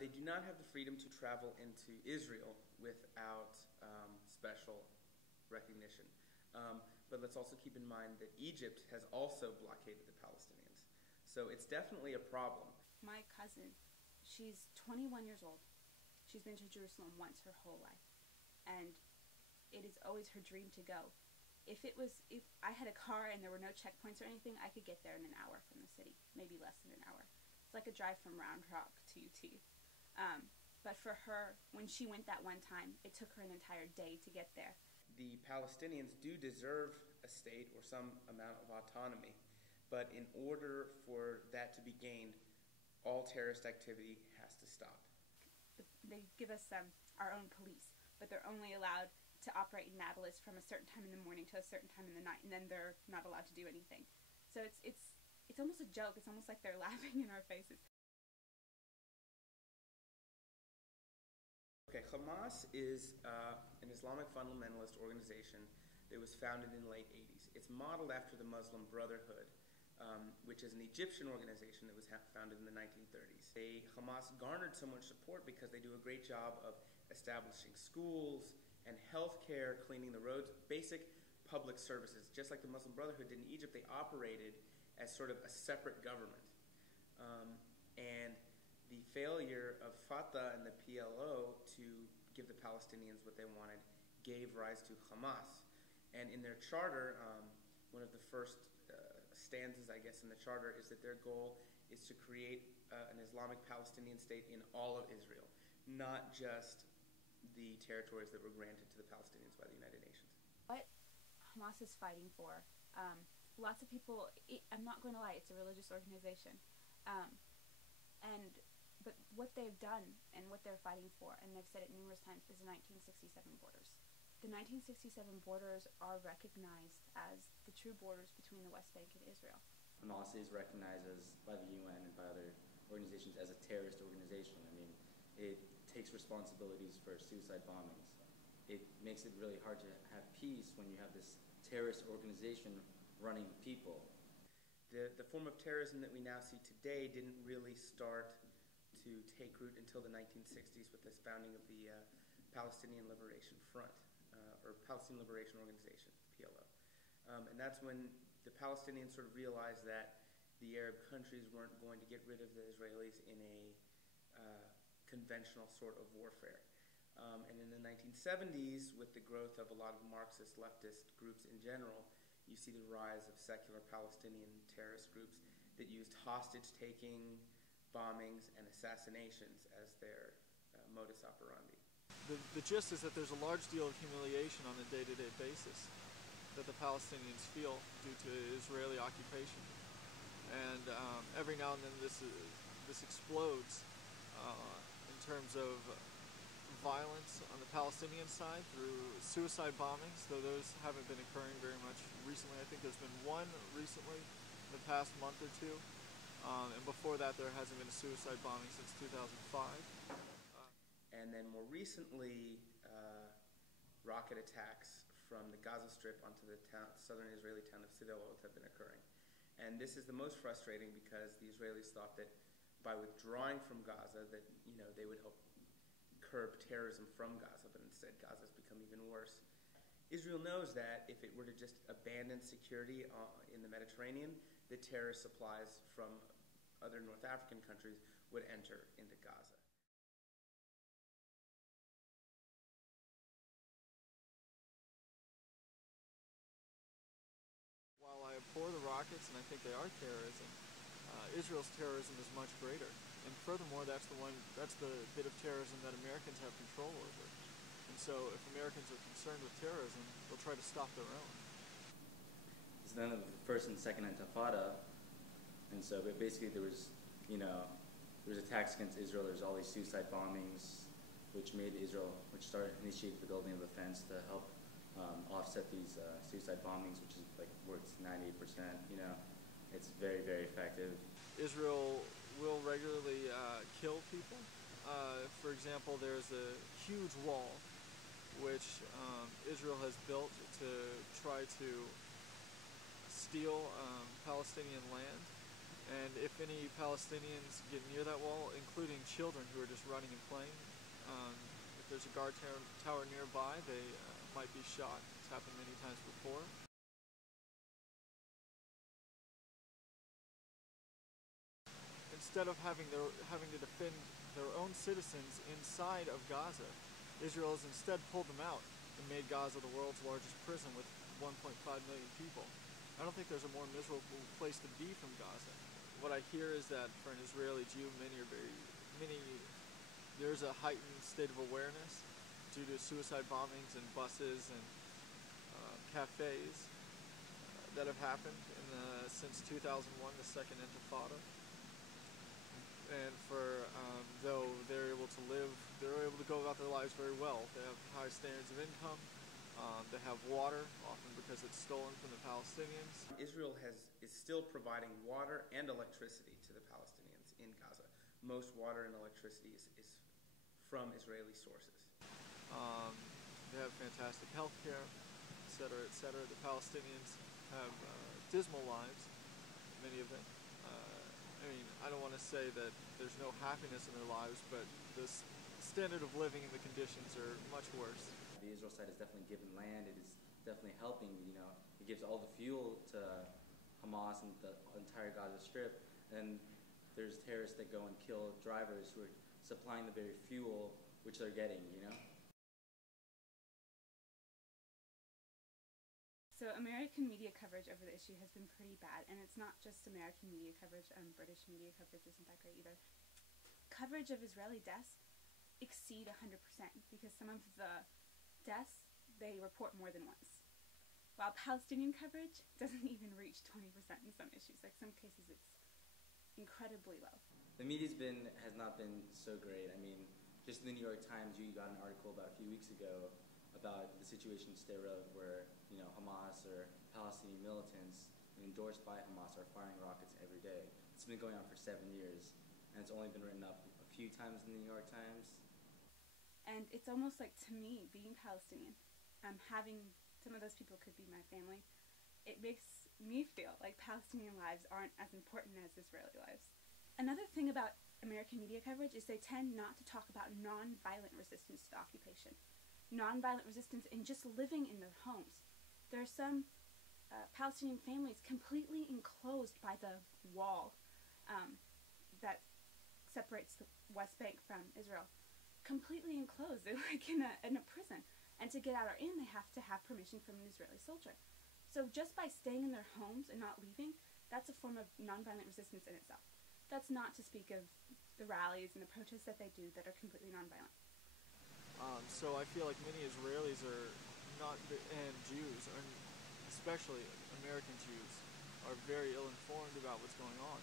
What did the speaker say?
They do not have the freedom to travel into Israel without special recognition. But let's also keep in mind that Egypt has also blockaded the Palestinians. So it's definitely a problem. My cousin, she's 21 years old. She's been to Jerusalem once her whole life. And it is always her dream to go. If I had a car and there were no checkpoints or anything, I could get there in an hour from the city, maybe less than an hour. It's like a drive from Round Rock to UT. But for her, when she went that one time, it took her an entire day to get there. The Palestinians do deserve a state or some amount of autonomy, but in order for that to be gained, all terrorist activity has to stop. They give us our own police, but they're only allowed to operate in Nablus from a certain time in the morning to a certain time in the night, and then they're not allowed to do anything. So it's almost a joke. It's almost like they're laughing in our faces. Okay, Hamas is an Islamic fundamentalist organization that was founded in the late 80s. It's modeled after the Muslim Brotherhood, which is an Egyptian organization that was founded in the 1930s. Hamas garnered so much support because they do a great job of establishing schools and healthcare, cleaning the roads, basic public services. Just like the Muslim Brotherhood did in Egypt, they operated as sort of a separate government. And the failure of Fatah and the PLO to give the Palestinians what they wanted gave rise to Hamas. And in their charter, one of the first stanzas, I guess, in the charter is that their goal is to create an Islamic Palestinian state in all of Israel, not just the territories that were granted to the Palestinians by the United Nations. What Hamas is fighting for, lots of people, I'm not going to lie, it's a religious organization. But what they've done and what they're fighting for, and they've said it numerous times, is the 1967 borders. The 1967 borders are recognized as the true borders between the West Bank and Israel. Hamas is recognized by the UN and by other organizations as a terrorist organization. I mean, it takes responsibilities for suicide bombings. It makes it really hard to have peace when you have this terrorist organization running people. The form of terrorism that we now see today didn't really start to take root until the 1960s with this founding of the Palestinian Liberation Front, or Palestinian Liberation Organization, PLO. And that's when the Palestinians sort of realized that the Arab countries weren't going to get rid of the Israelis in a conventional sort of warfare. And in the 1970s, with the growth of a lot of Marxist leftist groups in general, you see the rise of secular Palestinian terrorist groups that used hostage-taking, bombings, and assassinations as their modus operandi. The gist is that there's a large deal of humiliation on a day-to-day basis that the Palestinians feel due to Israeli occupation. And every now and then this explodes in terms of violence on the Palestinian side through suicide bombings, though those haven't been occurring very much recently. I think there's been one recently in the past month or two. And before that, there hasn't been a suicide bombing since 2005. And then more recently, rocket attacks from the Gaza Strip onto the southern Israeli town of Sderot have been occurring. And this is the most frustrating because the Israelis thought that by withdrawing from Gaza that, they would help curb terrorism from Gaza, but instead Gaza's become even worse. Israel knows that if it were to just abandon security in the Mediterranean, the terrorist supplies from other North African countries would enter into Gaza. While I abhor the rockets, and I think they are terrorism, Israel's terrorism is much greater. And furthermore, that's the bit of terrorism that Americans have control over. And so if Americans are concerned with terrorism, they'll try to stop their own. It's then the first and second Intifada, and so basically there was attacks against Israel. There's all these suicide bombings, which initiated the building of a fence to help offset these suicide bombings, which is works 98%. It's very, very effective. Israel will regularly kill people. For example, there's a huge wall which Israel has built to try to steal Palestinian land. And if if any Palestinians get near that wall, including children who are just running and playing, if there's a guard tower nearby, they might be shot. It's happened many times before. Instead of having to defend their own citizens inside of Gaza, Israel has instead pulled them out and made Gaza the world's largest prison with 1.5 million people. I don't think there's a more miserable place to be from Gaza. What I hear is that for an Israeli Jew, there's a heightened state of awareness due to suicide bombings and buses and cafes that have happened since 2001, the Second Intifada. And though they're able to go about their lives very well. They have high standards of income. They have water, often because it's stolen from the Palestinians. Israel is still providing water and electricity to the Palestinians in Gaza. Most water and electricity is from Israeli sources. They have fantastic health care, et cetera, et cetera. The Palestinians have dismal lives, many of them. I don't want to say that there's no happiness in their lives, but the standard of living and the conditions are much worse. The Israel side has definitely given land. It is definitely helping. It gives all the fuel to Hamas and the entire Gaza Strip. And there's terrorists that go and kill drivers who are supplying the very fuel which they're getting. So American media coverage over the issue has been pretty bad, and it's not just American media coverage, British media coverage isn't that great either. Coverage of Israeli deaths exceed 100% because some of the deaths they report more than once, while Palestinian coverage doesn't even reach 20% in some issues. Like some cases it's incredibly low. The media's has not been so great. Just in the New York Times, you got an article about a few weeks ago about the situation in Sderot where Hamas or Palestinian militants endorsed by Hamas are firing rockets every day. It's been going on for 7 years, and it's only been written up a few times in the New York Times. And it's almost like, to me, being Palestinian, having some of those people could be my family, it makes me feel like Palestinian lives aren't as important as Israeli lives. Another thing about American media coverage is they tend not to talk about non-violent resistance to the occupation. Non-violent resistance in just living in their homes. There are some Palestinian families completely enclosed by the wall that separates the West Bank from Israel. Completely enclosed. They're like in a prison. And to get out or in, they have to have permission from an Israeli soldier. So just by staying in their homes and not leaving, that's a form of non-violent resistance in itself. That's not to speak of the rallies and the protests that they do that are completely non-violent. So I feel like many Israelis and Jews, especially American Jews, are very ill-informed about what's going on.